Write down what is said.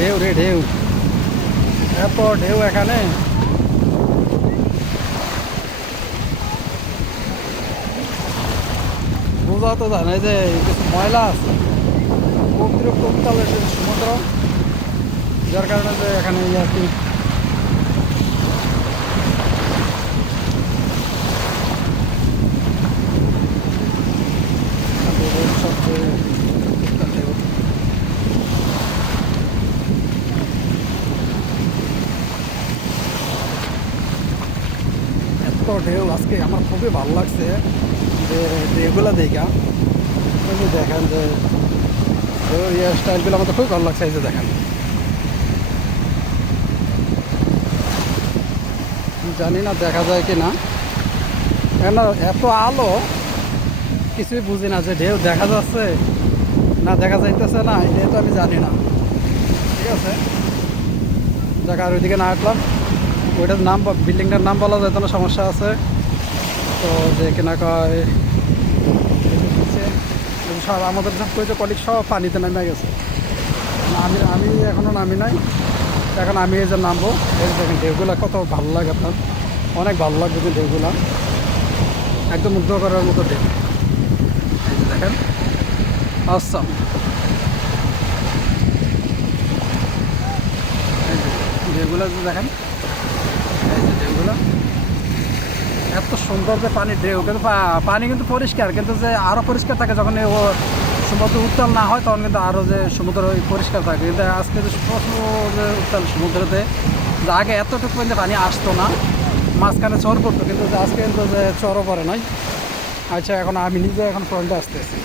ঢেউ রে ঢেউ, এত ঢেউ এখানে। বোঝা তো জানে যে কিছু ময়লা আছে, অতিরিক্ত উত্তালের যে সমুদ্র, যার কারণে যে এখানে আর কি সবচেয়ে উত্তাল ঢেউ। এত ঢেউ আজকে আমার খুবই ভালো লাগছে যে ঢেউগুলো দেখা। ওই যে দেখেন যে ঢেউর স্টাইলগুলো আমাদের খুবই ভালো লাগছে। এই যে দেখেন, জানি না দেখা যায় কি না, কেন এত আলো কিছুই বুঝি না যে ঢেউ দেখা যাচ্ছে না দেখা যাইতেছে না, এটা তো আমি জানি না। ঠিক আছে, জায়গার ওইদিকে না হাঁটলাম, ওইটার নাম বিল্ডিংটার নাম বলা যেত না, সমস্যা আছে। তো যে কিনা কয় সব আমাদের সব কই যে কলিগ সব পানিতে নেমে গেছে। আমি আমি এখনও নামি নাই, এখন আমি এই যে নামবো। এই যে দেখেন ঢেউগুলা কত ভালো লাগে আপনার, অনেক ভালো লাগবে যে ঢেউগুলা, একদম মুগ্ধ করার মতো ঢেউ। এই যে দেখেন, আসাম এই যে ঢেউগুলা যে দেখেন, এই যে ঢেউগুলা এত সুন্দর যে পানির ঢেউ, কিন্তু পানি কিন্তু পরিষ্কার, কিন্তু যে আরও পরিষ্কার থাকে যখন সমুদ্র উত্তাল না হয়, তখন কিন্তু আরও যে সমুদ্র পরিষ্কার থাকে। কিন্তু আজকে যে প্রচুর যে উত্তাল সমুদ্রতে, যে আগে এতটুকু পর্যন্ত পানি আসতো না, মাঝখানে চর পড়তো, কিন্তু আজকে কিন্তু যে চরও পড়ে নাই। আচ্ছা, এখন আমি নিজে এখন পয়েন্টে আসতেছি।